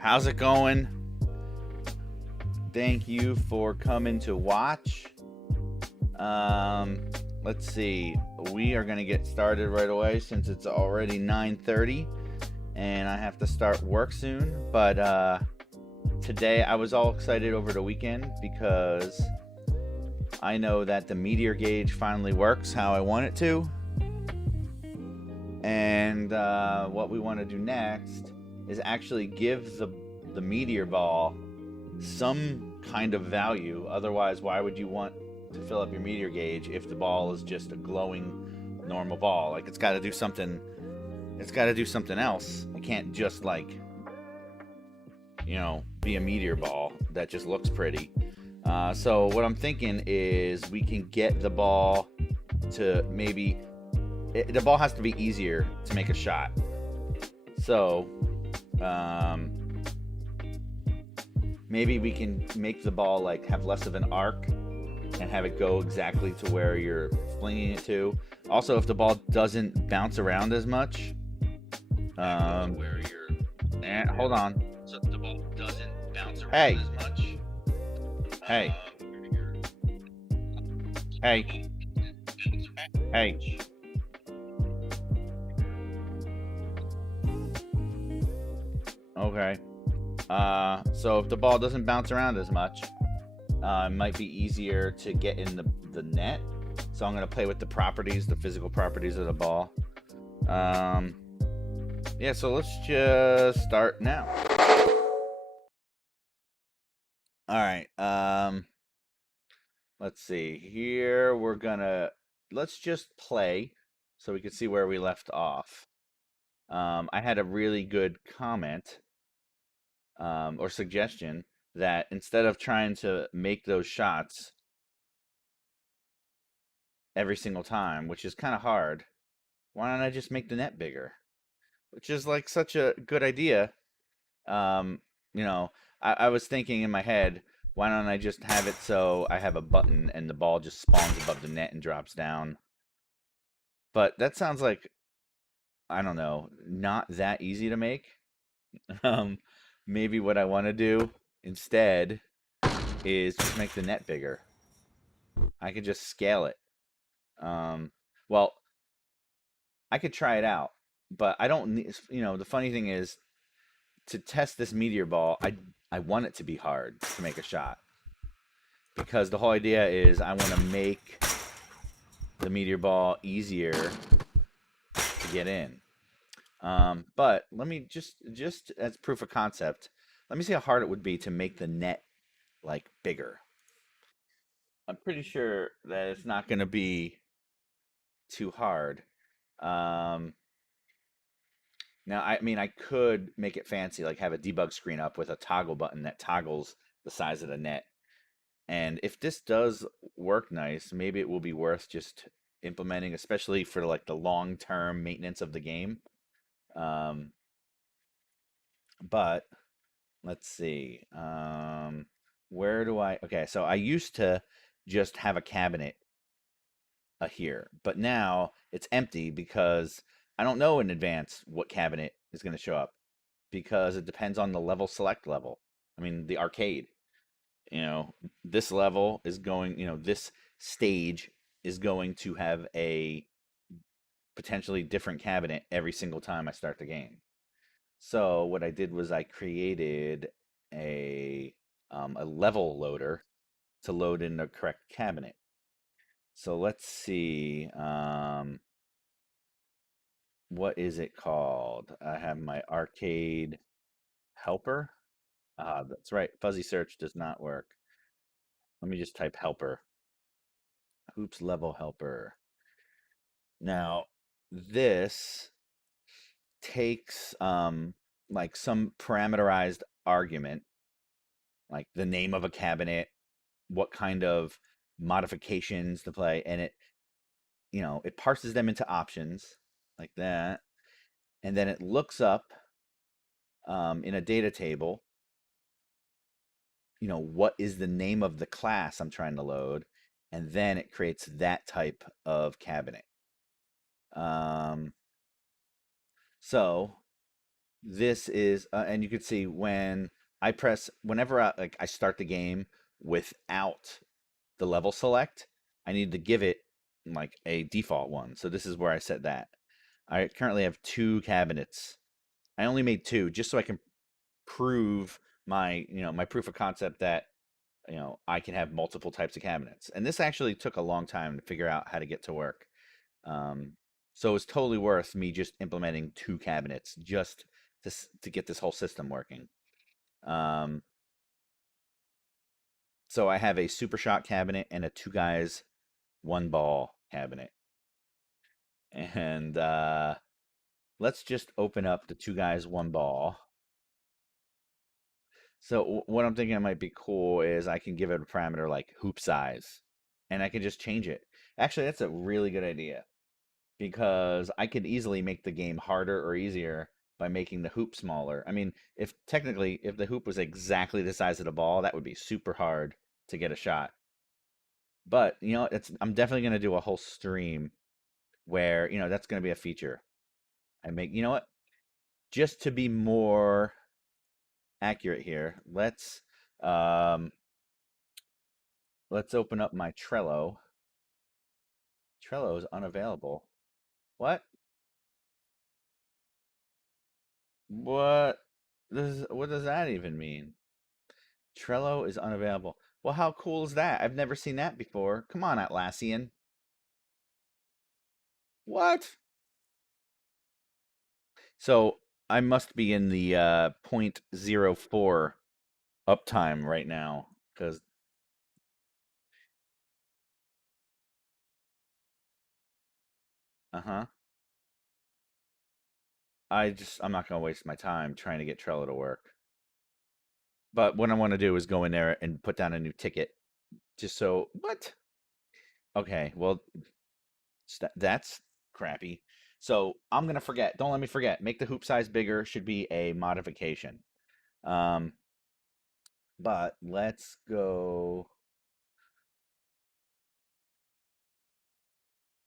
How's it going? Thank you for coming to watch. Um, let's see. We are going to get started right away since it's already 9:30 and I have to start work soon. But today I was all excited over the weekend because I know that the meteor gauge finally works how I want it to. And what we want to do next is actually give the meteor ball some kind of value. Otherwise, why would you want to fill up your meteor gauge if the ball is just a glowing normal ball? Like, it's got to do something. It's got to do something else. It can't just, like, be a meteor ball that just looks pretty. So what I'm thinking is we can get the ball to maybe the ball has to be easier to make a shot. So maybe we can make the ball like have less of an arc and have it go exactly to where you're flinging it to. Also, if the ball doesn't bounce around as much, hold on. So if the ball doesn't bounce around as much. Hey. Okay. So if the ball doesn't bounce around as much, it might be easier to get in the net. So I'm going to play with the properties, the physical properties of the ball. Yeah, so let's just start now. All right. Let's see. Here let's just play so we can see where we left off. I had a really good comment or suggestion that instead of trying to make those shots every single time, which is kind of hard, why don't I just make the net bigger? Which is like such a good idea. Um, I was thinking in my head, why don't I just have it so I have a button and the ball just spawns above the net and drops down? But that sounds like, I don't know, not that easy to make. Um, Maybe what I want to do instead is just make the net bigger. I could just scale it. Well, I could try it out, but I don't need, the funny thing is to test this meteor ball, I want it to be hard to make a shot because the whole idea is I want to make the meteor ball easier to get in. But let me just as proof of concept, let me see how hard it would be to make the net like bigger. I'm pretty sure that it's not going to be too hard. Um, Now, I mean, I could make it fancy, like have a debug screen up with a toggle button that toggles the size of the net. And if this does work nice, maybe it will be worth just implementing, especially for like the long-term maintenance of the game. Um, but let's see. Where do okay, so I used to just have a cabinet here, but now it's empty because I don't know in advance what cabinet is going to show up because it depends on the level select level. I mean, the arcade, you know, this level is going, this stage is going to have a potentially different cabinet every single time I start the game. So what I did was I created a level loader to load in the correct cabinet. So let's see. What is it called? I have my arcade helper. Ah, that's right. Fuzzy search does not work. Let me just type helper. Oops, level helper. Now, this takes like some parameterized argument, like the name of a cabinet, what kind of modifications to play, and it parses them into options like that, and then it looks up in a data table, what is the name of the class I'm trying to load, and then it creates that type of cabinet. So This is, and you can see when I press, whenever I start the game without the level select, I need to give it like a default one. So this is where I set that. I currently have two cabinets. I only made two just so I can prove my proof of concept that, I can have multiple types of cabinets. And this actually took a long time to figure out how to get to work. Um, so it's totally worth me just implementing two cabinets just to get this whole system working. Um, so I have a super shot cabinet and a two guys, one ball cabinet. And let's just open up the two guys, one ball. So what I'm thinking might be cool is I can give it a parameter like hoop size, and I can just change it. Actually, that's a really good idea because I could easily make the game harder or easier by making the hoop smaller. I mean, if the hoop was exactly the size of the ball, that would be super hard to get a shot. But, it's I'm definitely going to do a whole stream where, that's going to be a feature. You know what? Just to be more accurate here, um let's open up my Trello. Trello is unavailable. What? What? What does that even mean? Trello is unavailable. Well, how cool is that? I've never seen that before. Come on, Atlassian. What? So I must be in the point zero 0.04 uptime right now because uh-huh. I'm not gonna waste my time trying to get Trello to work. But what I want to do is go in there and put down a new ticket just so what? Okay, well that's crappy. So I'm gonna forget. Don't let me forget. Make the hoop size bigger should be a modification. Um, but let's go.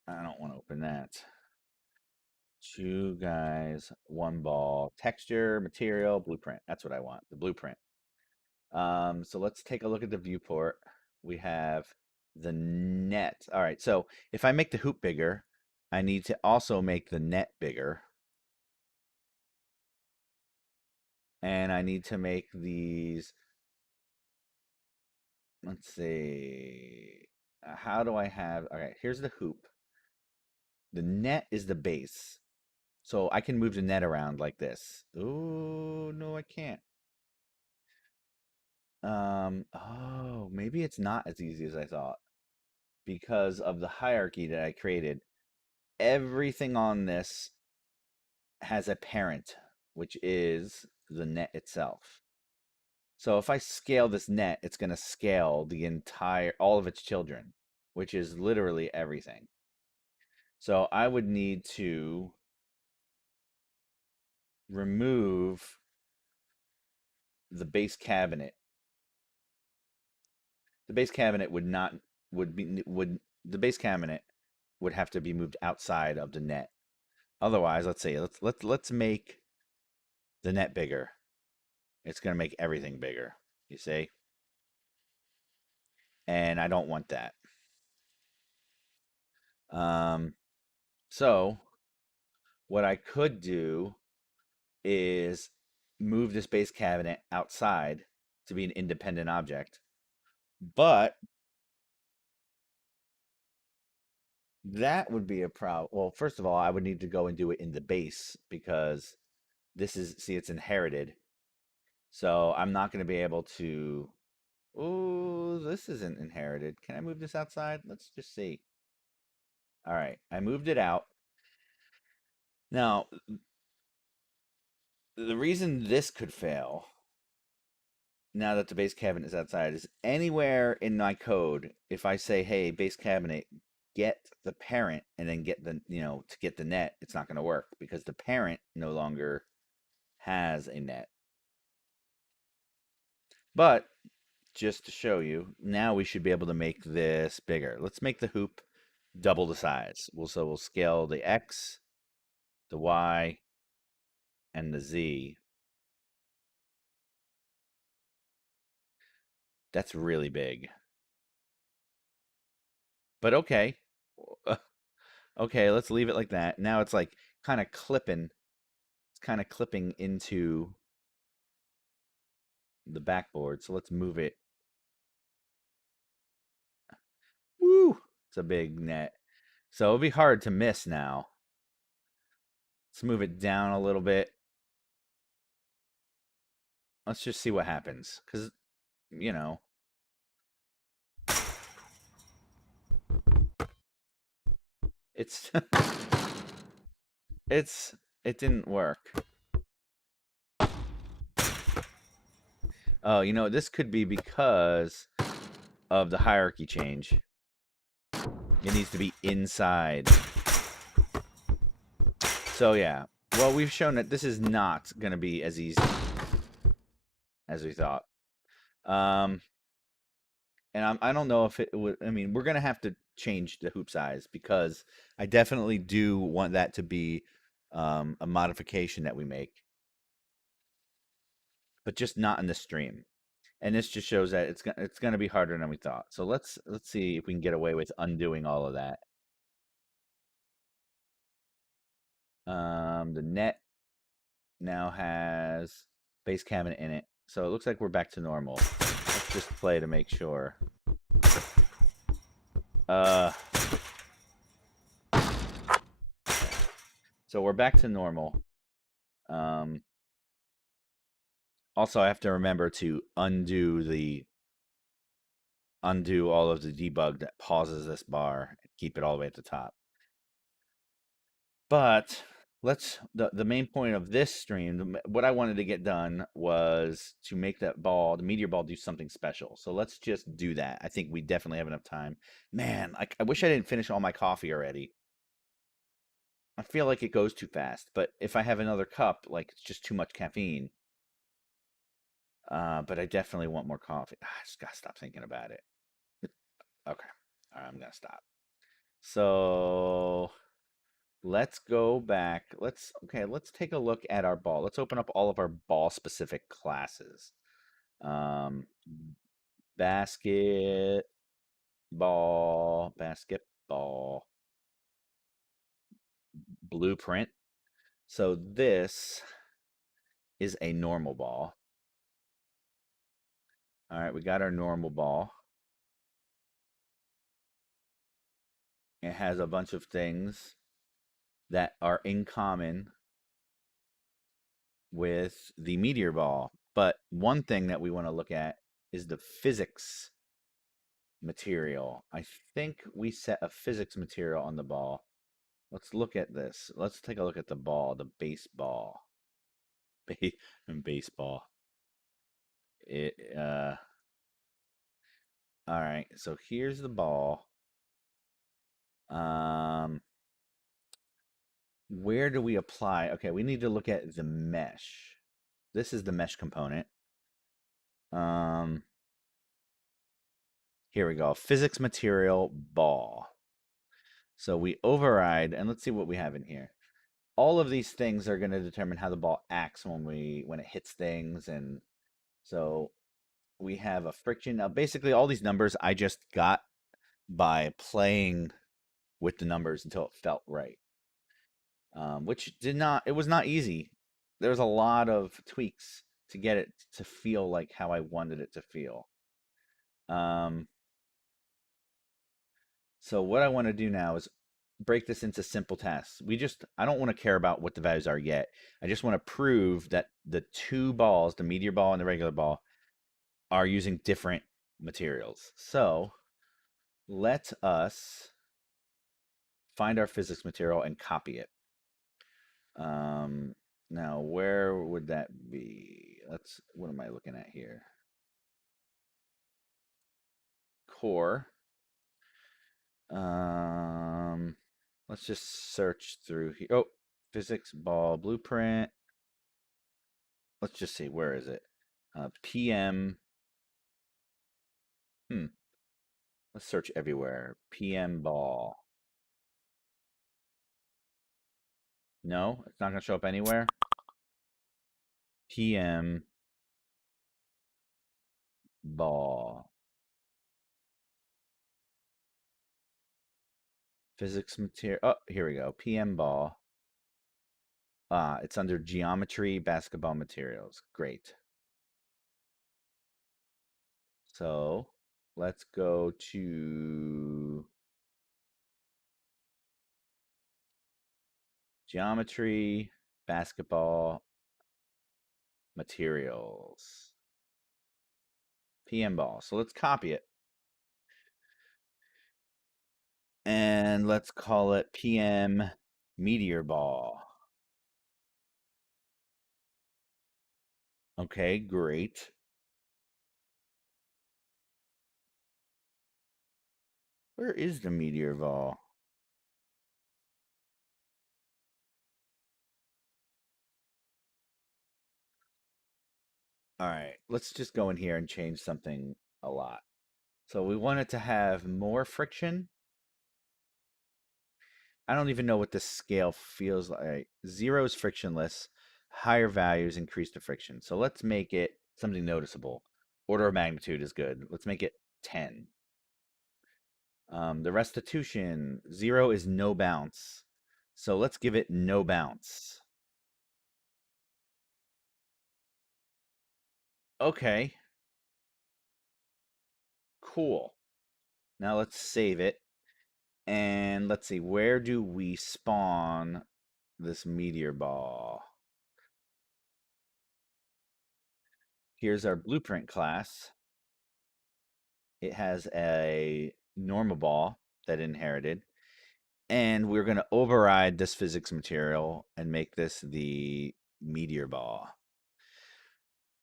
I don't want to open that. Two guys, one ball. Texture, material, blueprint. That's what I want. The blueprint. So let's take a look at the viewport. We have the net. All right. So if I make the hoop bigger, I need to also make the net bigger. And I need to make these, let's see, how do I have, okay, here's the hoop. The net is the base. So I can move the net around like this. Oh, no, I can't. Oh, maybe it's not as easy as I thought because of the hierarchy that I created. Everything on this has a parent, which is the net itself. So if I scale this net, it's going to scale all of its children, which is literally everything. So I would need to remove the base cabinet. The base cabinet would not would be would the base cabinet would have to be moved outside of the net. Otherwise, let's see, let's make the net bigger. It's going to make everything bigger, you see? And I don't want that. Um, so what I could do is move this base cabinet outside to be an independent object. But that would be a problem. Well, first of all, I would need to go and do it in the base because see, it's inherited. So I'm not going to be able to. Oh, this isn't inherited. Can I move this outside? Let's just see. All right, I moved it out. Now, the reason this could fail now that the base cabinet is outside is anywhere in my code, if I say, hey, base cabinet, get the parent and then get to get the net, it's not going to work because the parent no longer has a net. But just to show you, now we should be able to make this bigger. Let's make the hoop double the size. So we'll scale the X, the Y, and the Z. That's really big. But okay. Okay, let's leave it like that. Now it's like kind of clipping. It's kind of clipping into the backboard. So let's move it. Woo! It's a big net. So it'll be hard to miss now. Let's move it down a little bit. Let's just see what happens. Because, you know, it's it's it didn't work. Oh, this could be because of the hierarchy change. It needs to be inside. So yeah. Well, we've shown that this is not going to be as easy as we thought. And I don't know if it would. I mean, we're going to have to change the hoop size because I definitely do want that to be a modification that we make, but just not in the stream. And this just shows that it's going to be harder than we thought. So let's see if we can get away with undoing all of that. The net now has base cabinet in it, so it looks like we're back to normal. Let's just play to make sure. Uh, so we're back to normal. Also, I have to remember to undo all of the debug that pauses this bar and keep it all the way at the top. But the main point of this stream, what I wanted to get done was to make that ball, the meteor ball, do something special. So let's just do that. I think we definitely have enough time. Man, I wish I didn't finish all my coffee already. I feel like it goes too fast, but if I have another cup, like it's just too much caffeine. But I definitely want more coffee. I just gotta stop thinking about it. Okay. All right, I'm gonna stop. So let's go back. Let's take a look at our ball. Let's open up all of our ball specific classes. Um, basketball, blueprint. So this is a normal ball. All right, we got our normal ball. It has a bunch of things that are in common with the meteor ball. But one thing that we want to look at is the physics material. I think we set a physics material on the ball. Let's look at this. Let's take a look at the ball, the baseball. Baseball. It all right, so here's the ball. Um where do we apply? Okay, we need to look at the mesh. This is the mesh component. Um Here we go. Physics material ball. So we override, and let's see what we have in here. All of these things are going to determine how the ball acts when it hits things, and so we have a friction. Now, basically, all these numbers I just got by playing with the numbers until it felt right, which it was not easy. There was a lot of tweaks to get it to feel like how I wanted it to feel. Um, So what I want to do now is break this into simple tasks. I don't want to care about what the values are yet. I just want to prove that the two balls, the meteor ball and the regular ball, are using different materials. So let us find our physics material and copy it. Now where would that be? What am I looking at here? Core. Um, let's just search through here. Oh, physics ball blueprint. Let's just see, where is it? PM. Let's search everywhere. PM ball. No, it's not going to show up anywhere. PM ball. Physics material. Oh, here we go. PM ball. It's under geometry, basketball materials. Great. So let's go to geometry, basketball materials. PM ball. So let's copy it. And let's call it PM meteor ball. Okay, great. Where is the meteor ball? All right, let's just go in here and change something a lot. So we want it to have more friction. I don't even know what this scale feels like. 0 is frictionless. Higher values increase the friction. So let's make it something noticeable. Order of magnitude is good. Let's make it 10. The restitution, 0 is no bounce. So let's give it no bounce. Okay. Cool. Now let's save it. And let's see, where do we spawn this meteor ball? Here's our blueprint class. It has a normal ball that inherited. And we're going to override this physics material and make this the meteor ball.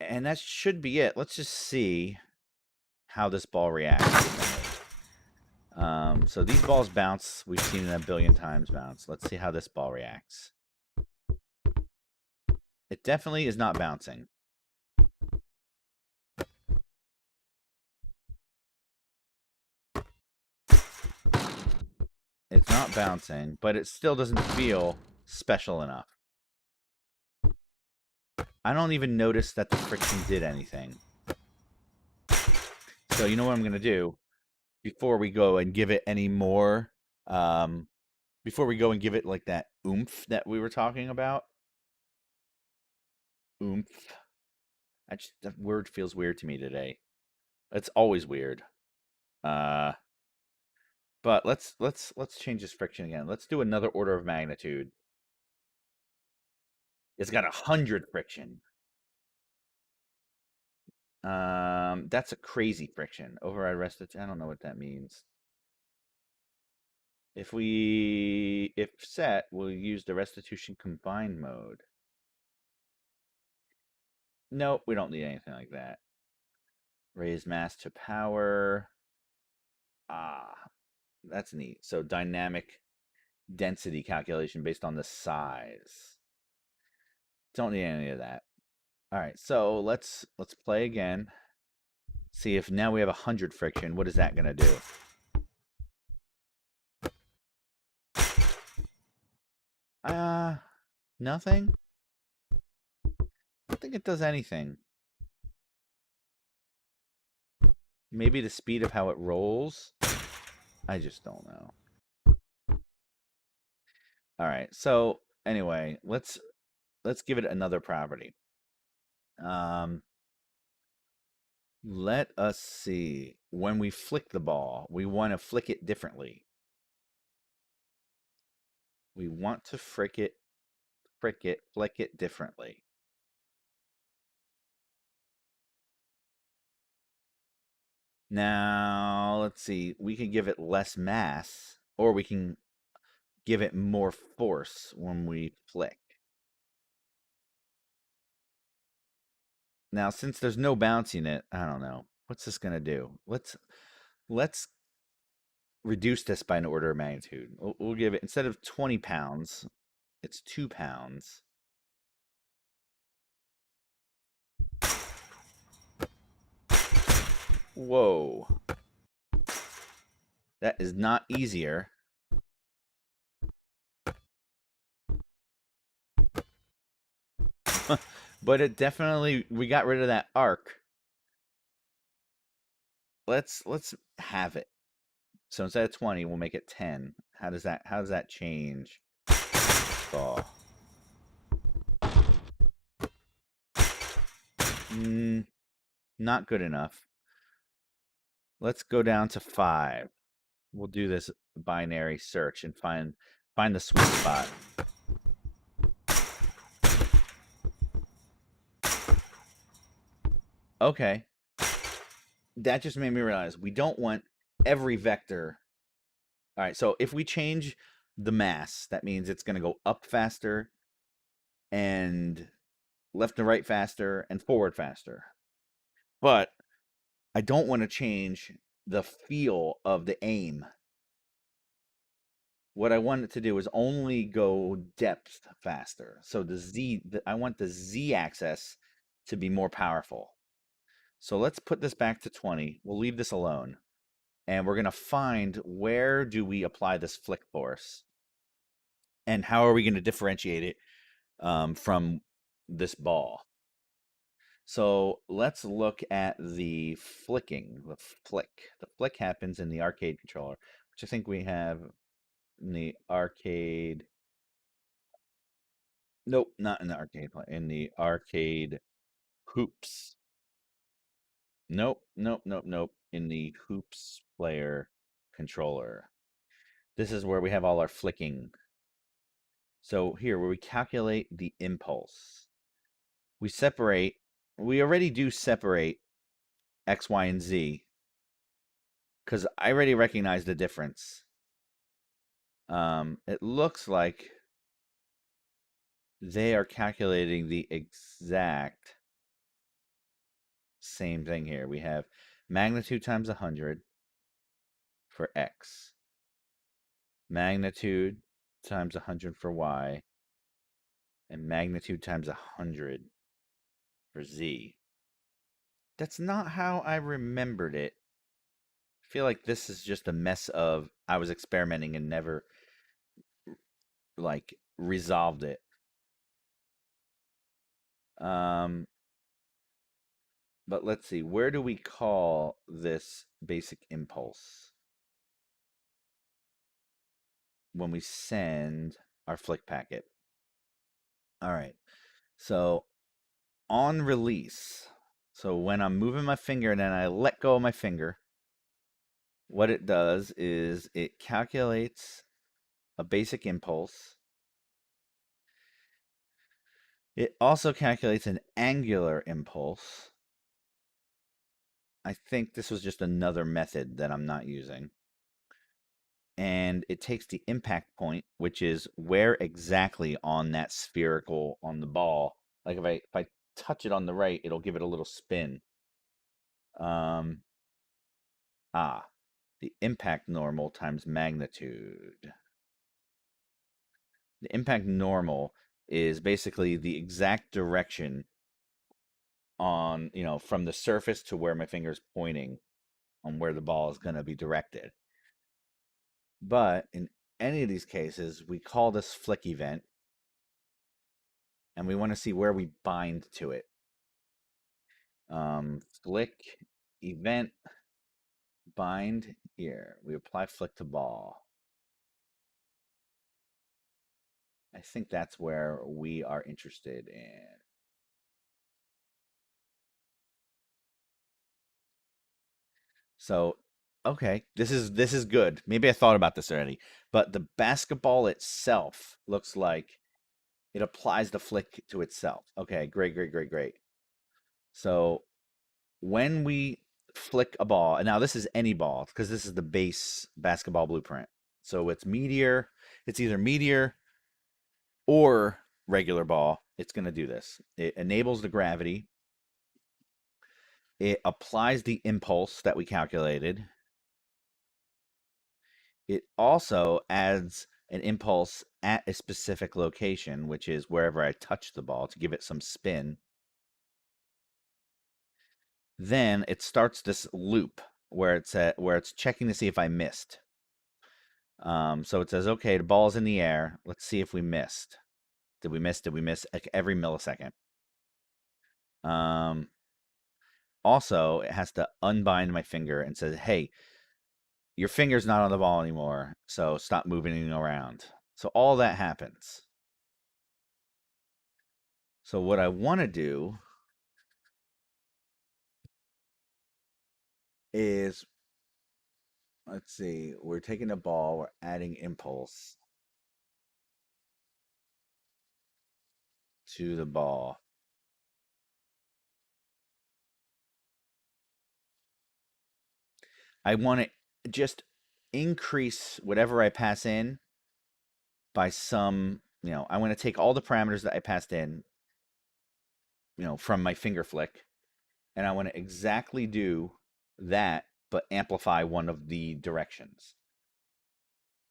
And that should be it. Let's just see how this ball reacts. So these balls bounce. We've seen it a billion times bounce. Let's see how this ball reacts. It definitely is not bouncing. It's not bouncing, but it still doesn't feel special enough. I don't even notice that the friction did anything. So you know what I'm going to do? Before we go and give it any more, before we go and give it like that oomph that we were talking about. Oomph. That word feels weird to me today. It's always weird. But let's change this friction again. Let's do another order of magnitude. It's got 100 friction. That's a crazy friction. Override restitution. I don't know what that means. If set, we'll use the restitution combined mode. Nope, we don't need anything like that. Raise mass to power. That's neat. So dynamic density calculation based on the size. Don't need any of that. All right, so let's play again. See if now we have 100 friction. What is that gonna do? Nothing. I don't think it does anything. Maybe the speed of how it rolls. I just don't know. All right. So anyway, let's give it another property. Let us see. When we flick the ball, we want to flick it differently. We want to flick it differently. Now, let's see. We can give it less mass, or we can give it more force when we flick. Now, since there's no bouncing it, I don't know. What's this going to do? Let's reduce this by an order of magnitude. We'll give it, instead of 20 pounds, it's 2 pounds. Whoa. That is not easier. But it definitely we got rid of that arc. Let's have it. So instead of 20, we'll make it 10. How does that change ball? Mm, not good enough. Let's go down to 5. We'll do this binary search and find the sweet spot. Okay. That just made me realize we don't want every vector. All right, so if we change the mass, that means it's going to go up faster and left and right faster and forward faster. But I don't want to change the feel of the aim. What I want it to do is only go depth faster. So I want the Z axis to be more powerful. So let's put this back to 20. We'll leave this alone. And we're going to find where do we apply this flick force and how are we going to differentiate it from this ball. So let's look at the flicking, the flick. The flick happens in the arcade controller, which I think we have in the arcade. Nope, not in the arcade in the arcade hoops. Nope, nope, nope, nope. In the hoops player controller. This is where we have all our flicking. So here, where we calculate the impulse, we already do separate X, Y, and Z because I already recognize the difference. It looks like they are calculating the exact same thing here. We have magnitude times 100 for X, magnitude times 100 for Y, and magnitude times 100 for Z. That's not how I remembered it. I feel like this is just a mess of I was experimenting and never like resolved it. Um, but let's see, where do we call this basic impulse when we send our flick packet? All right, so on release, so when I'm moving my finger and then I let go of my finger, what it does is it calculates a basic impulse. It also calculates an angular impulse. I think this was just another method that I'm not using. And it takes the impact point, which is where exactly on that spherical on the ball. Like if I touch it on the right, it'll give it a little spin. Um, the impact normal times magnitude. The impact normal is basically the exact direction on, from the surface to where my finger is pointing on where the ball is going to be directed. But in any of these cases, we call this flick event, and we want to see where we bind to it. Flick event bind here. We apply flick to ball. I think that's where we are interested in. So, okay, this is good. Maybe I thought about this already, but the basketball itself looks like it applies the flick to itself. Okay, great, great, great, great. So when we flick a ball, and now this is any ball because this is the base basketball blueprint. So it's either meteor or regular ball. It's going to do this. It enables the gravity. It applies the impulse that we calculated. It also adds an impulse at a specific location, which is wherever I touch the ball to give it some spin. Then it starts this loop where it's checking to see if I missed. So it says, okay, the ball's in the air. Let's see if we missed. Did we miss? Did we miss? Like every millisecond. Um, Also, it has to unbind my finger and says, "Hey, your finger's not on the ball anymore, so stop moving it around." So all that happens. So what I want to do is, let's see, we're taking a ball, we're adding impulse to the ball. I want to just increase whatever I pass in by some, I want to take all the parameters that I passed in, from my finger flick, and I want to exactly do that, but amplify one of the directions.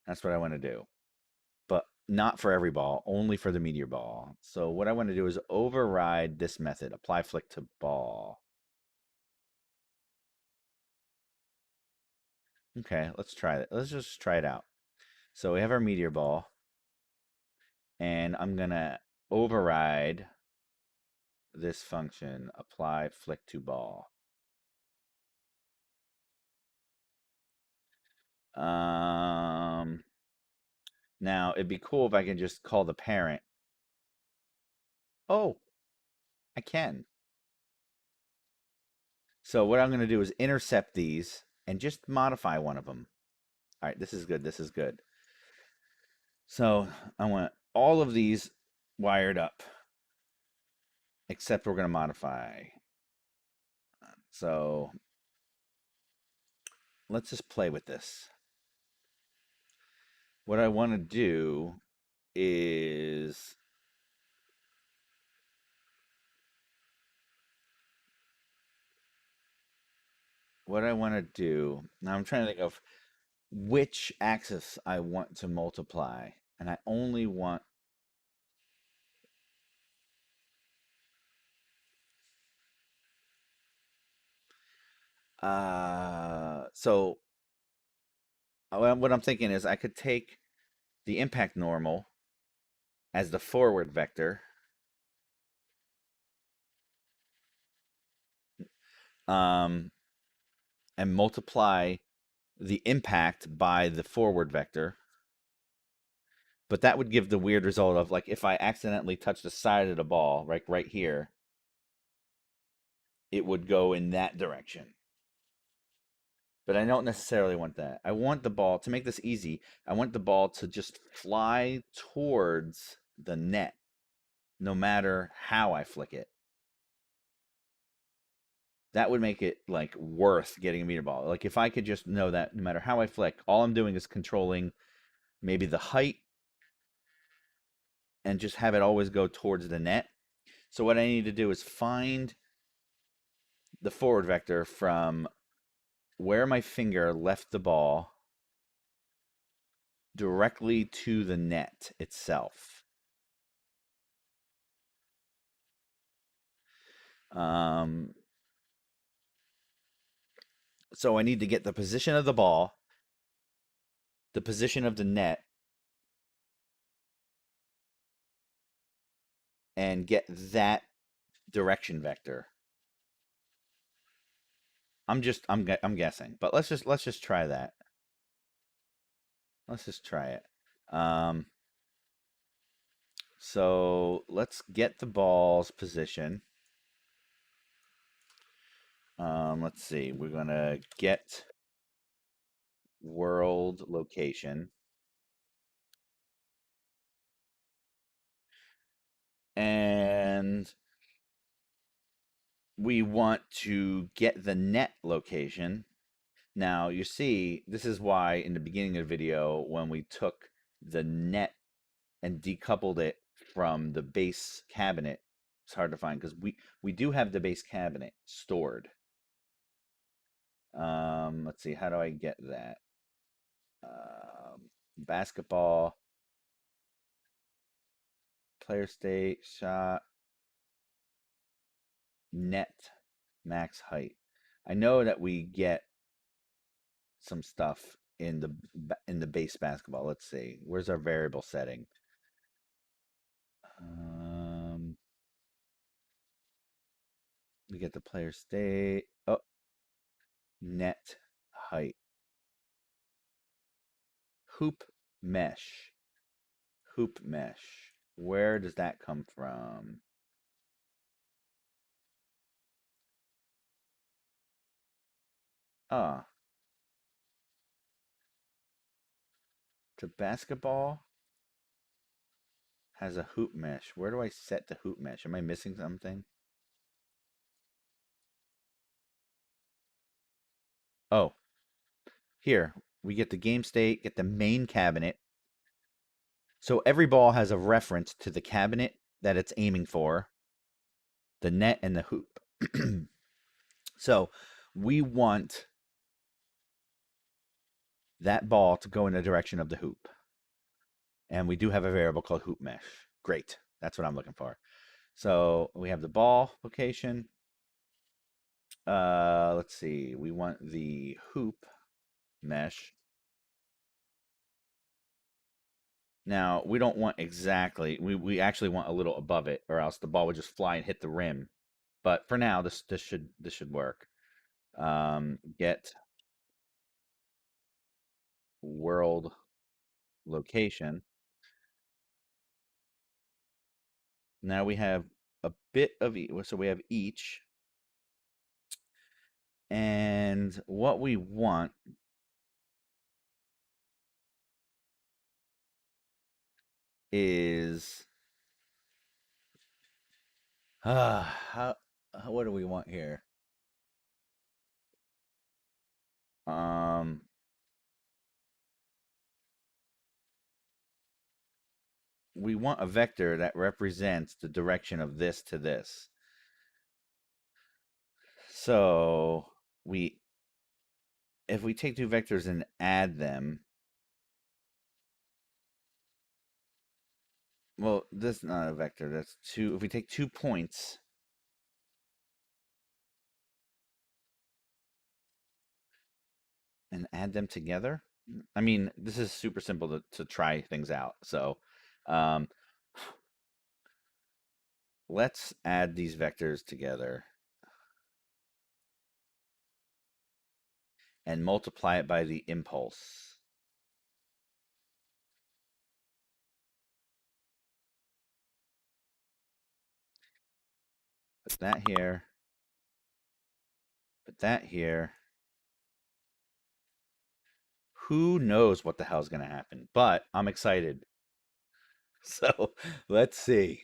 That's what I want to do. But not for every ball, only for the meteor ball. So what I want to do is override this method, apply flick to ball. Okay, let's try it. Let's just try it out. So we have our meteor ball, and I'm gonna override this function, apply flick to ball. Um, Now it'd be cool if I can just call the parent. Oh, I can. So what I'm gonna do is intercept these and just modify one of them. All right, this is good. This is good. So I want all of these wired up, except we're gonna modify. So let's just play with this. What I want to do is now I'm trying to think of which axis I want to multiply, and I only want so what I'm thinking is I could take the impact normal as the forward vector, um, and multiply the impact by the forward vector. But that would give the weird result of, like, if I accidentally touch the side of the ball, right here, it would go in that direction. But I don't necessarily want that. I want the ball, to make this easy, I want the ball to just fly towards the net, no matter how I flick it. That would make it, like, worth getting a meter ball. Like, if I could just know that no matter how I flick, all I'm doing is controlling maybe the height and just have it always go towards the net. So what I need to do is find the forward vector from where my finger left the ball directly to the net itself. Um, so I need to get the position of the ball, the position of the net, and get that direction vector. I'm guessing, but let's just try that. Let's just try it. Um, so let's get the ball's position. Let's see. We're gonna get world location, and we want to get the net location. Now, you see, this is why in the beginning of the video, when we took the net and decoupled it from the base cabinet, it's hard to find because we do have the base cabinet stored. Let's see, how do I get that? Basketball, player state, shot, net, max height. I know that we get some stuff in the base basketball. Let's see. Where's our variable setting? Um, We get the player state. Oh, net height. Hoop mesh. Hoop mesh. Where does that come from? Ah, the basketball has a hoop mesh. Where do I set the hoop mesh? Am I missing something? Oh, here. We get the game state, get the main cabinet. So every ball has a reference to the cabinet that it's aiming for, the net, and the hoop. So we want that ball to go in the direction of the hoop. And we do have a variable called hoop mesh. Great. That's what I'm looking for. So we have the ball location. Let's see. We want the hoop mesh. Now, we don't want exactly, we actually want a little above it, or else the ball would just fly and hit the rim. But for now, this should work. Get world location. Now we have a bit of each, so we have each. And what we want is how what do we want here? Um we want a vector that represents the direction of this to this. So we if we take two vectors and add them, well, this is not a vector, that's two. If we take 2 points and add them together, I mean, this is super simple to try things out. So um, let's add these vectors together and multiply it by the impulse. Put that here. Put that here. Who knows what the hell's going to happen, but I'm excited. So let's see.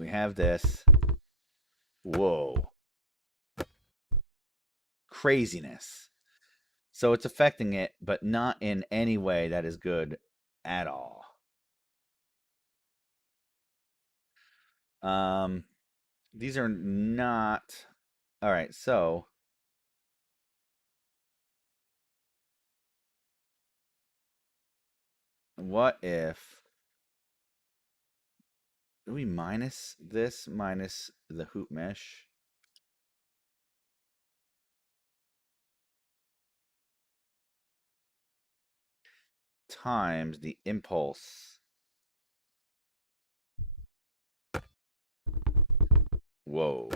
We have this. Whoa. Craziness. So it's affecting it, but not in any way that is good at all. Um, these are not. All right, so what if we minus this minus the hoop mesh? Times the impulse. Whoa.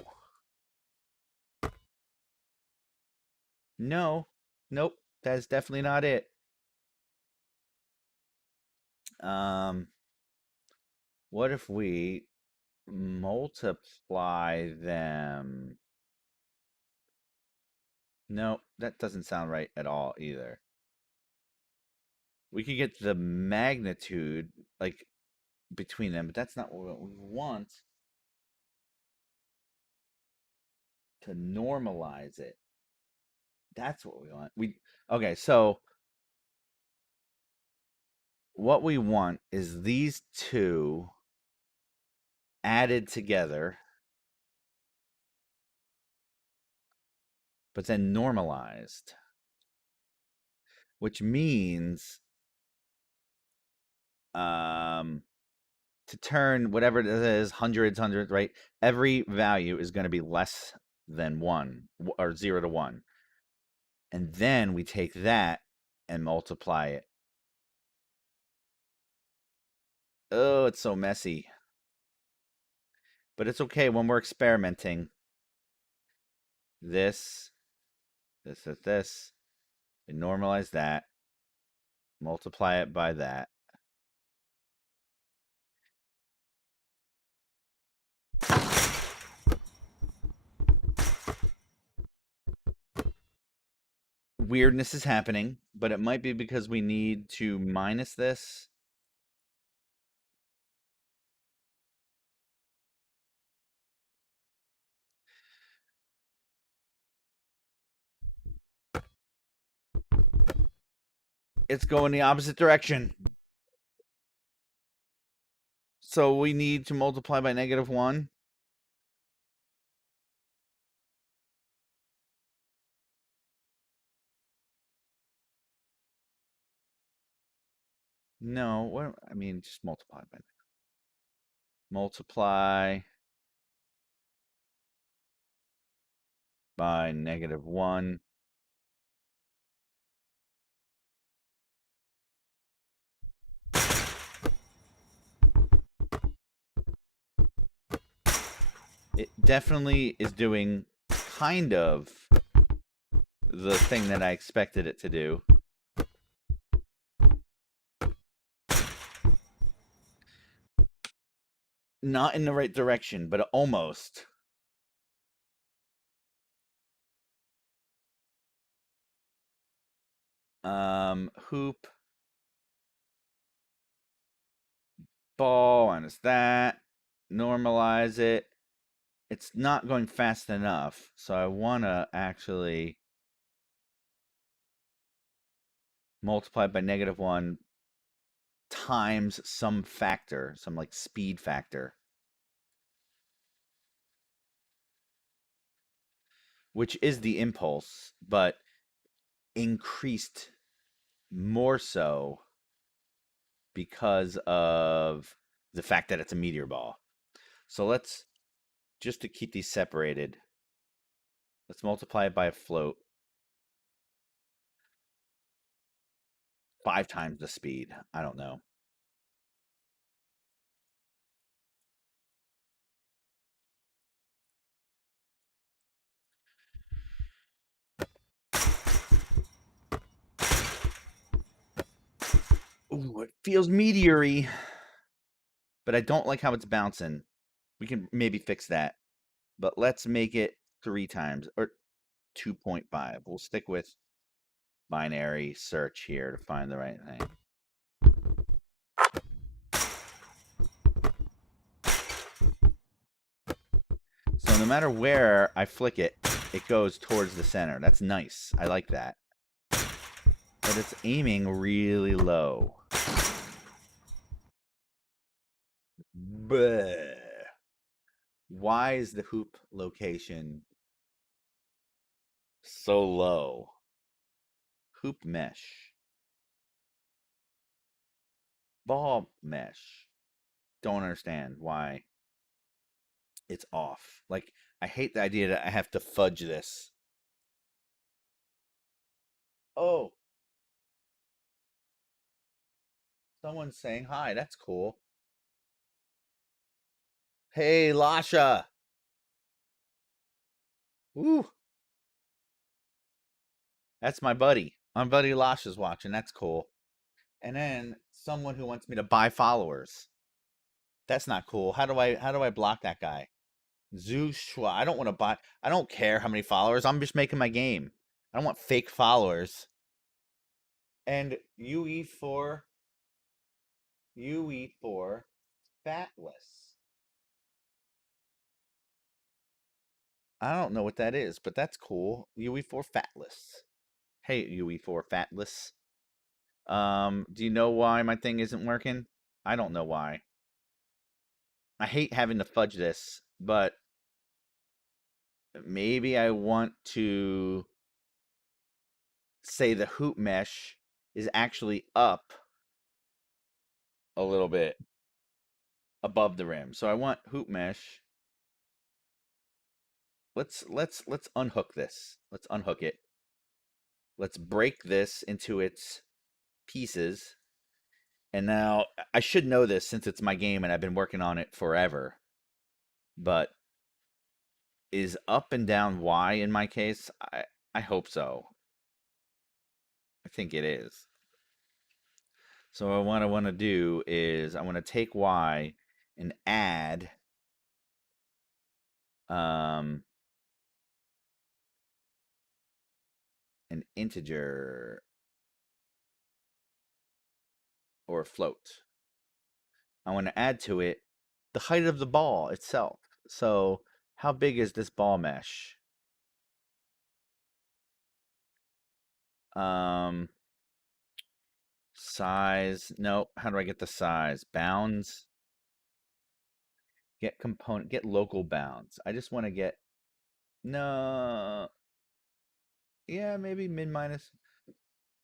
No. Nope. That is definitely not it. Um, what if we multiply them? No, that doesn't sound right at all either. We could get the magnitude like between them, but that's not what we want. To normalize it. That's what we want. We okay, so what we want is these two added together, but then normalized, which means um to turn whatever it is, hundreds, right? Every value is going to be less than one or 0 to 1. And then we take that and multiply it. Oh, it's so messy. But it's okay when we're experimenting. This, this, and normalize that. Multiply it by that. Weirdness is happening, but it might be because we need to minus this. It's going the opposite direction. So we need to multiply by -1. No, what I mean, just multiply by -1. It definitely is doing kind of the thing that I expected it to do. Not in the right direction, but almost. Hoop ball minus that. Normalize it. It's not going fast enough, so I want to actually multiply by -1 times some factor, some like speed factor, which is the impulse, but increased more so because of the fact that it's a meteor ball. So let's, just to keep these separated, let's multiply it by a float 5 times the speed. I don't know. Ooh, it feels meteory, but I don't like how it's bouncing. We can maybe fix that, but let's make it 3 times or 2.5. We'll stick with binary search here to find the right thing. So no matter where I flick it, it goes towards the center. That's nice. I like that. But it's aiming really low. Bleh. Why is the hoop location so low? Hoop mesh. Ball mesh. Don't understand why it's off. Like, I hate the idea that I have to fudge this. Oh, someone's saying hi. That's cool. Hey, Lasha. Woo. That's my buddy. My buddy Lasha's watching. That's cool. And then someone who wants me to buy followers. That's not cool. How do I block that guy? Zushua. I don't want to buy. I don't care how many followers. I'm just making my game. I don't want fake followers. And UE4 fatless. I don't know what that is, but that's cool. UE4 fatless. Hey, UE4 fatless. Do you know why my thing isn't working? I don't know why. I hate having to fudge this, but maybe I want to say the hoop mesh is actually up a little bit above the rim. So I want hoop mesh. Let's unhook this. Let's unhook it. Let's break this into its pieces. And now I should know this since it's my game and I've been working on it forever. but is up and down Y in my case? I hope so. I think it is. So what I want to do is I want to take Y and add um, an integer or a float. I want to add to it the height of the ball itself. So how big is this ball mesh? Um, size. No, how do I get the size? Bounds. Get component. Get local bounds. I just want to get. No. Yeah, maybe min minus.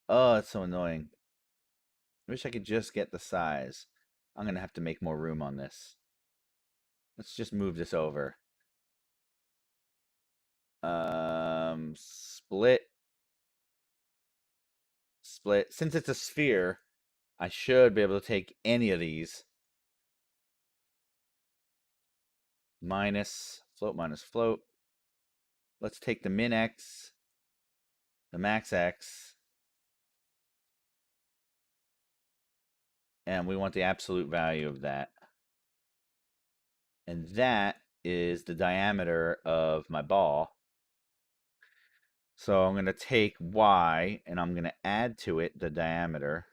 Oh, it's so annoying. I wish I could just get the size. I'm gonna have to make more room on this. Let's just move this over. Split. Split. Since it's a sphere, I should be able to take any of these. Minus float. Let's take the min x, the max x, and we want the absolute value of that. And that is the diameter of my ball. So I'm going to take y and I'm going to add to it the diameter.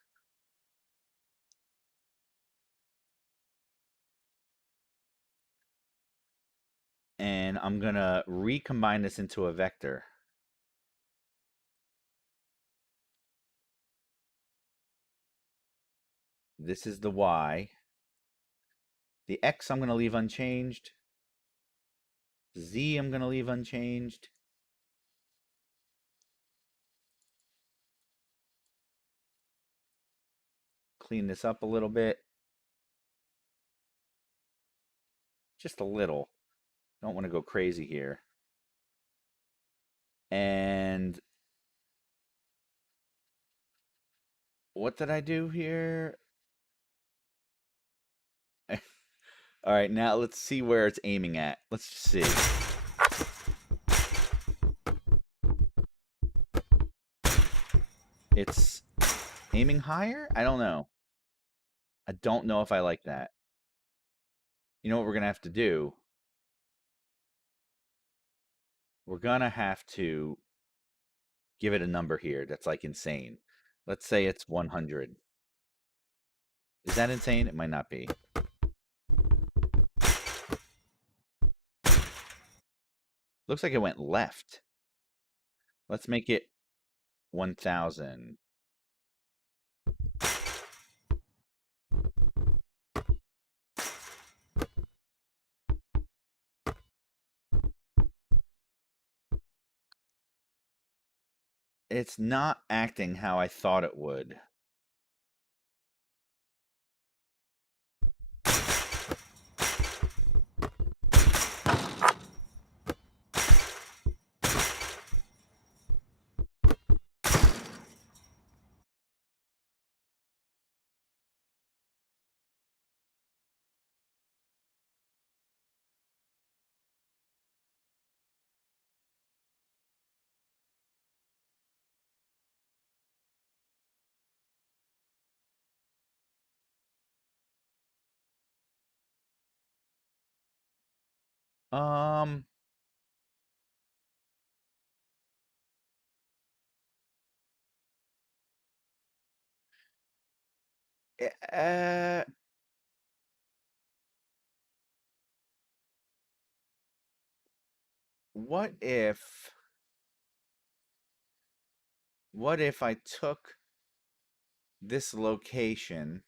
And I'm going to recombine this into a vector. This is the y. The x I'm going to leave unchanged. Z I'm going to leave unchanged. Clean this up a little bit. Just a little. Don't want to go crazy here. And what did I do here? All right, now let's see where it's aiming at. Let's see. It's aiming higher? I don't know. I don't know if I like that. You know what we're going to have to do? We're going to have to give it a number here that's like insane. Let's say it's 100. Is that insane? It might not be. Looks like it went left. Let's make it 1000. It's not acting how I thought it would. Um, uh, what if I took this location,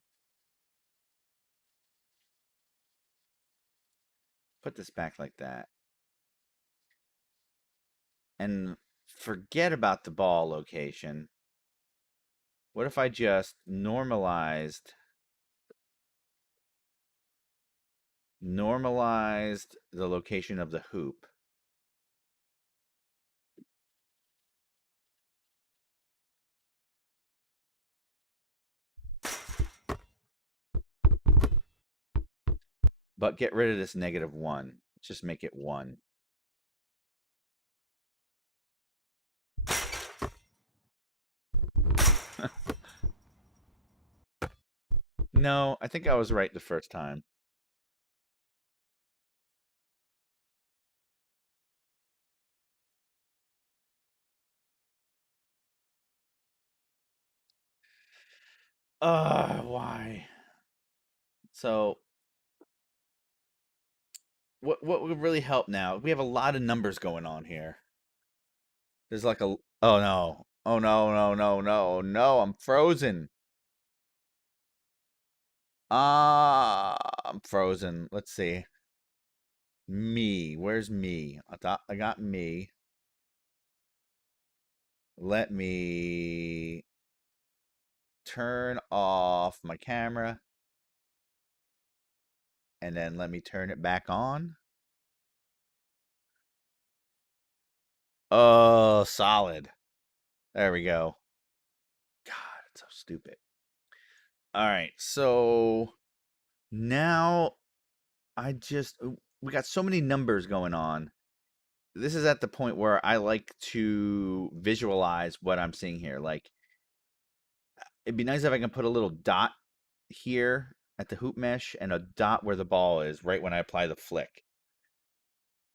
put this back like that, and forget about the ball location? What if I just normalized the location of the hoop? But get rid of this -1. Let's just make it 1. No, I think I was right the first time. Why? So, what would really help now? We have a lot of numbers going on here. There's like a oh no. Oh no, no, no, no, no, I'm frozen. I'm frozen. Let's see. Me. Where's me? I got me. Let me turn off my camera and then let me turn it back on. Oh, solid. There we go. God, it's so stupid. All right, so now we got so many numbers going on. This is at the point where I like to visualize what I'm seeing here. Like, it'd be nice if I can put a little dot here at the hoop mesh and a dot where the ball is right when I apply the flick.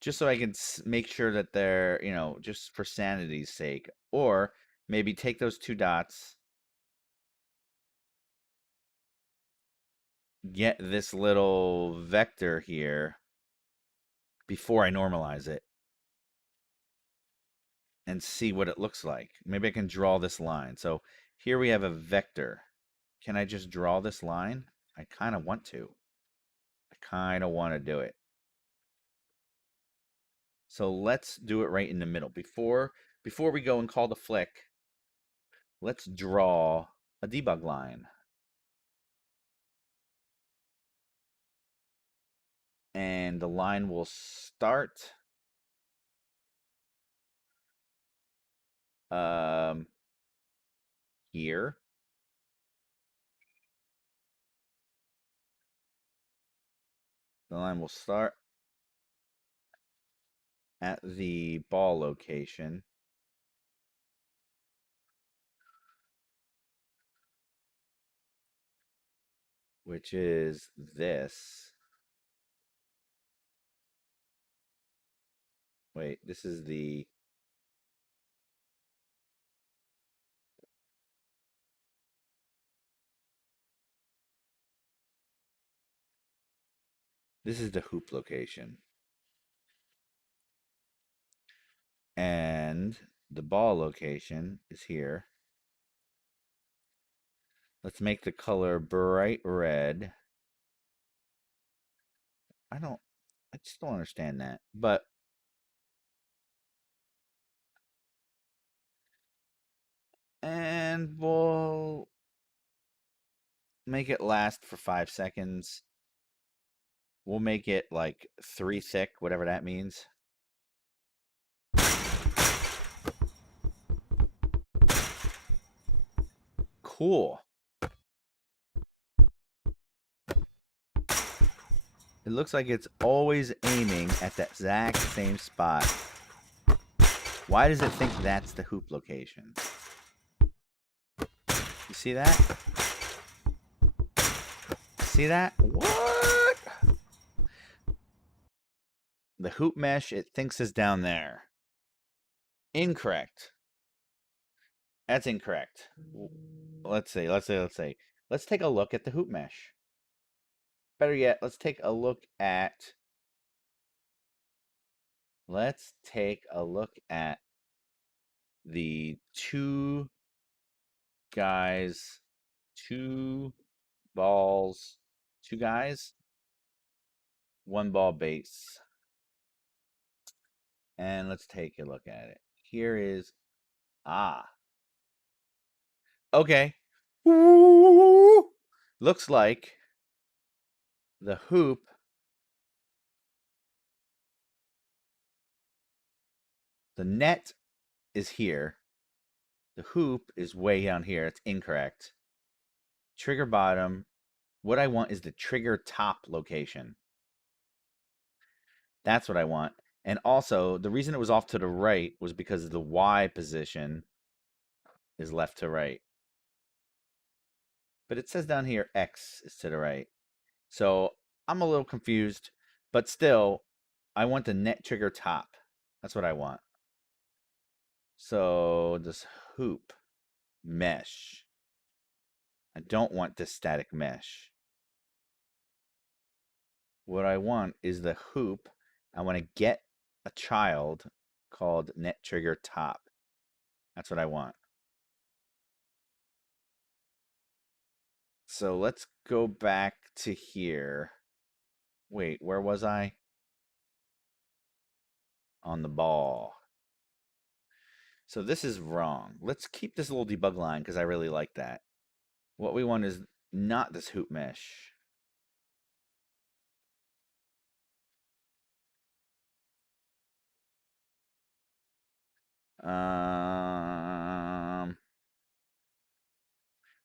Just so I can make sure that they're, just for sanity's sake. Or maybe take those 2 dots, get this little vector here before I normalize it and see what it looks like. Maybe I can draw this line. So here we have a vector. Can I just draw this line? I kind of want to. I kind of want to do it. So let's do it right in the middle. Before we go and call the flick, let's draw a debug line. And the line will start here. The line will start at the ball location. Which is this. Wait, this is the... This is the hoop location. And the ball location is here. Let's make the color bright red. I just don't understand that. But and we'll make it last for 5 seconds. We'll make it like 3 thick, whatever that means. Cool. It looks like it's always aiming at the exact same spot. Why does it think that's the hoop location? You see that? See that? What? The hoop mesh it thinks is down there. Incorrect. That's incorrect. Let's see. Let's take a look at the hoop mesh. Better yet, let's take a look at the 2 guys, 2 balls, 2 guys, 1 ball base. And let's take a look at it. Here is okay. Ooh, looks like the hoop the net is here. The hoop is way down here. It's incorrect. Trigger bottom. What I want is the trigger top location. That's what I want. And also, the reason it was off to the right was because the Y position is left to right. But it says down here X is to the right. So I'm a little confused, but still, I want the net trigger top. That's what I want. So this hoop mesh. I don't want this static mesh. What I want is the hoop. I want to get a child called net trigger top. That's what I want. So let's go back to here. Wait, where was I? On the ball. So this is wrong. Let's keep this little debug line because I really like that. What we want is not this hoop mesh.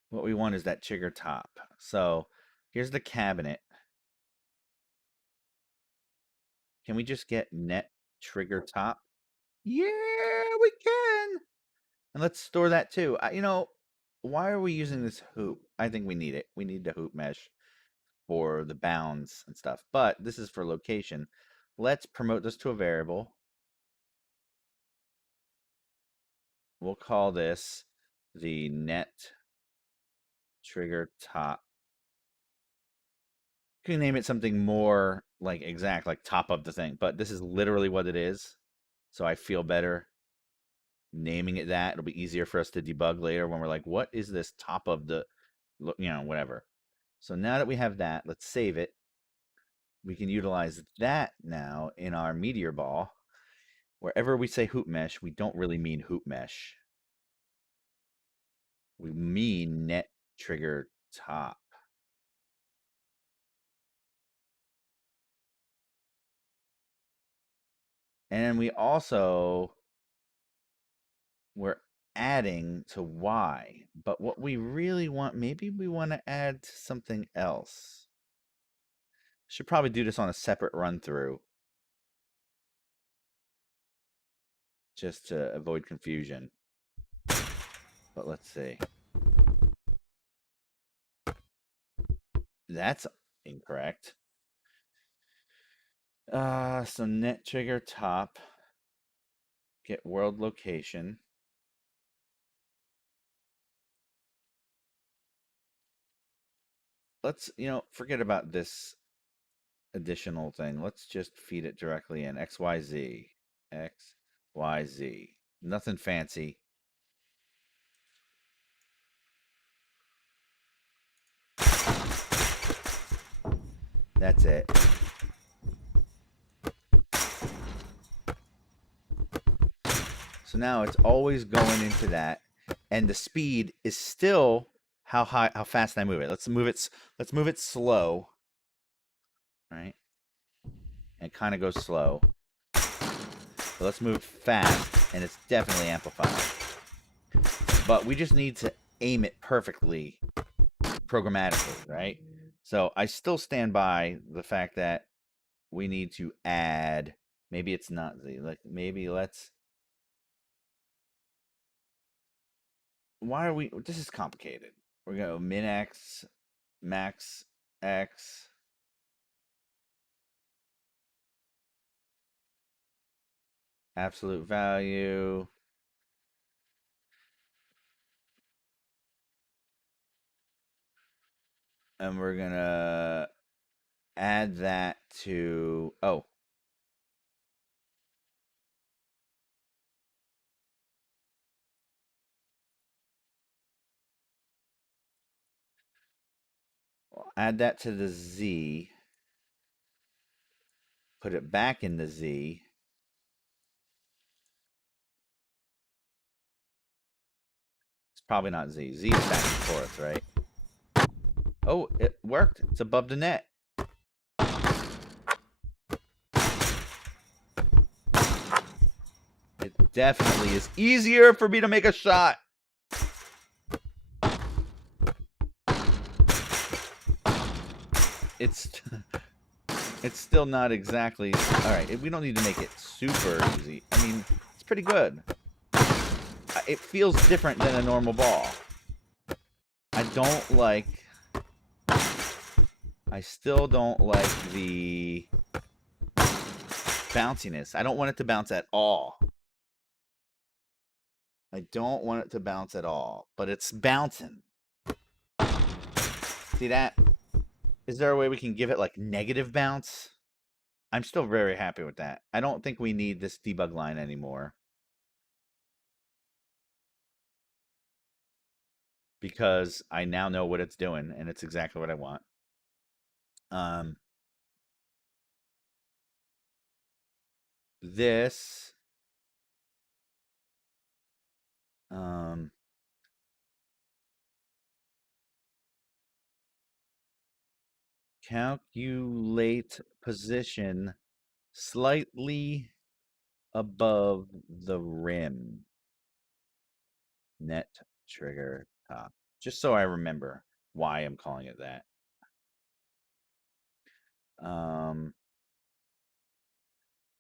What we want is that trigger top. So here's the cabinet. Can we just get net trigger top? Yeah, we can. And let's store that too. You know, why are we using this hoop? I think we need it. We need the hoop mesh for the bounds and stuff. But this is for location. Let's promote this to a variable. We'll call this the net trigger top. You can name it something more like exact, like top of the thing. But this is literally what it is. So I feel better naming it that. It'll be easier for us to debug later when we're like, what is this top of the, you know, whatever. So now that we have that, let's save it. We can utilize that now in our meteor ball. Wherever we say hoop mesh, we don't really mean hoop mesh. We mean net trigger top. And we also, we're adding to Y. But what we really want, maybe we want to add something else. Should probably do this on a separate run through, just to avoid confusion. But let's see. That's incorrect. So net trigger top, get world location. Let's, you know, forget about this additional thing. Let's just feed it directly in XYZ. XYZ. Nothing fancy. That's it. So now it's always going into that, and the speed is still how fast I move it. Let's move it slow. Right? And it kind of goes slow. So let's move it fast, and it's definitely amplified. But we just need to aim it perfectly programmatically, right? So I still stand by the fact that we need to add, maybe it's not Z, like maybe let's, why are we, this is complicated. We're going to go min X, max X, absolute value, and we're going to add that to, oh, add that to the Z, put it back in the Z. It's probably not Z. Z is back and forth, right? Oh, it worked. It's above the net. It definitely is easier for me to make a shot. It's It's still not exactly... All right, we don't need to make it super easy. I mean, it's pretty good. It feels different than a normal ball. I don't like... I still don't like the bounciness. I don't want it to bounce at all. I don't want it to bounce at all, but it's bouncing. See that? Is there a way we can give it like negative bounce? I'm still very happy with that. I don't think we need this debug line anymore because I now know what it's doing and it's exactly what I want. This calculate position slightly above the rim. Net trigger top. Just so I remember why I'm calling it that.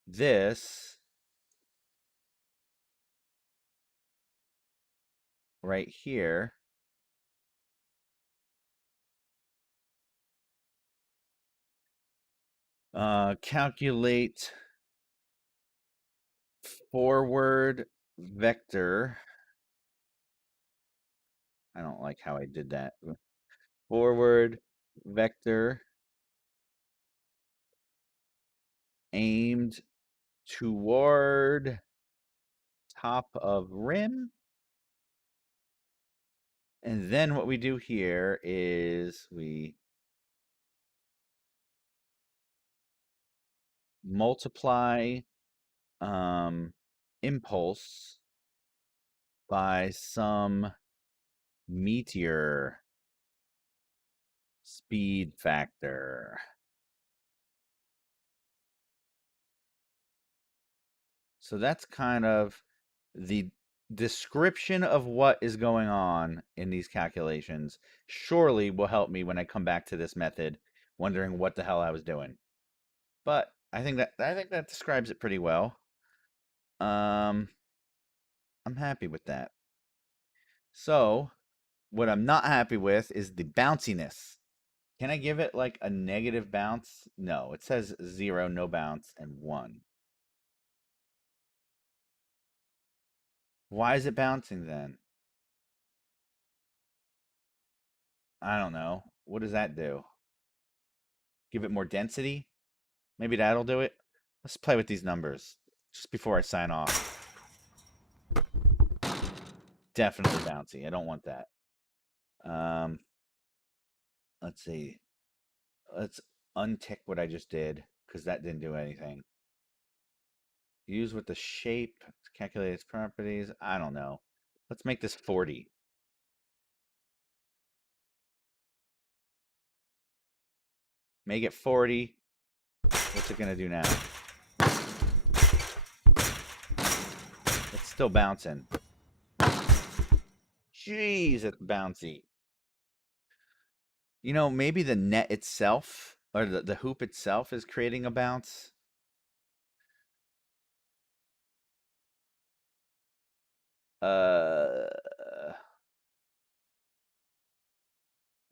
This right here calculate forward vector. I don't like how I did that. Forward vector aimed toward top of rim. And then what we do here is we multiply impulse by some meteor speed factor. So that's kind of the description of what is going on in these calculations. Surely will help me when I come back to this method, wondering what the hell I was doing. But I think that describes it pretty well. I'm happy with that. So what I'm not happy with is the bounciness. Can I give it like a negative bounce? No, it says 0, no bounce, and 1. Why is it bouncing then? I don't know. What does that do? Give it more density? Maybe that'll do it. Let's play with these numbers just before I sign off. Definitely bouncy. I don't want that. Um, let's see. Let's untick what I just did because that didn't do anything. Use with the shape to calculate its properties. I don't know. Let's make this 40. Make it 40. What's it going to do now? It's still bouncing. Jeez, it's bouncy. You know, maybe the net itself or the hoop itself is creating a bounce. I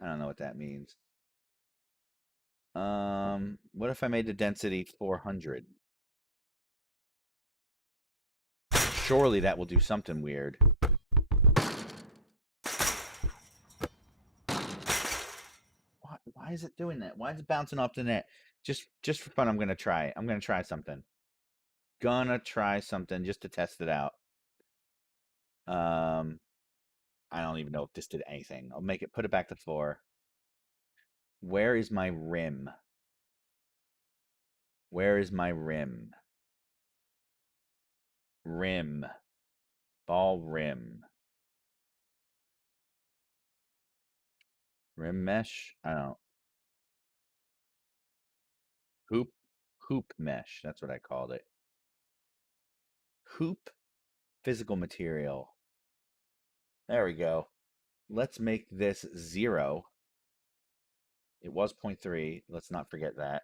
don't know what that means. What if I made the density 400? Surely that will do something weird. Why is it doing that? Why is it bouncing off the net? Just for fun, I'm gonna try. I'm gonna try something. Gonna try something just to test it out. I don't even know if this did anything. I'll make it, put it back to 4. Where is my rim? Where is my rim? Rim. Ball rim. Rim mesh? I don't. Hoop mesh. That's what I called it. Hoop physical material. There we go. Let's make this 0. It was 0.3. Let's not forget that.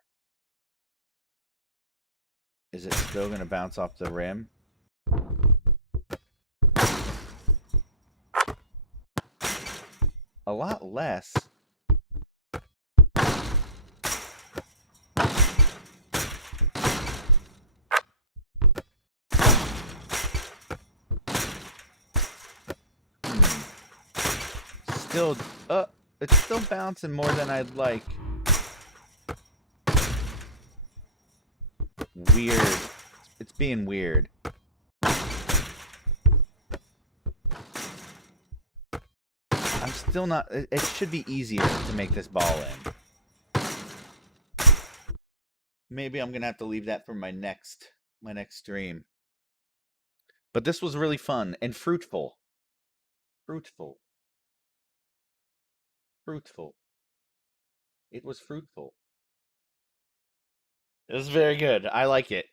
Is it still going to bounce off the rim? A lot less. Still, it's still bouncing more than I'd like. Weird. It's being weird. I'm still not. It should be easier to make this ball in. Maybe I'm gonna have to leave that for my next stream. But this was really fun and fruitful. Fruitful. Fruitful. It was fruitful. It was very good. I like it.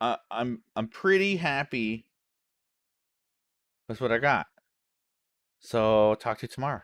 I'm pretty happy with what I got. So talk to you tomorrow.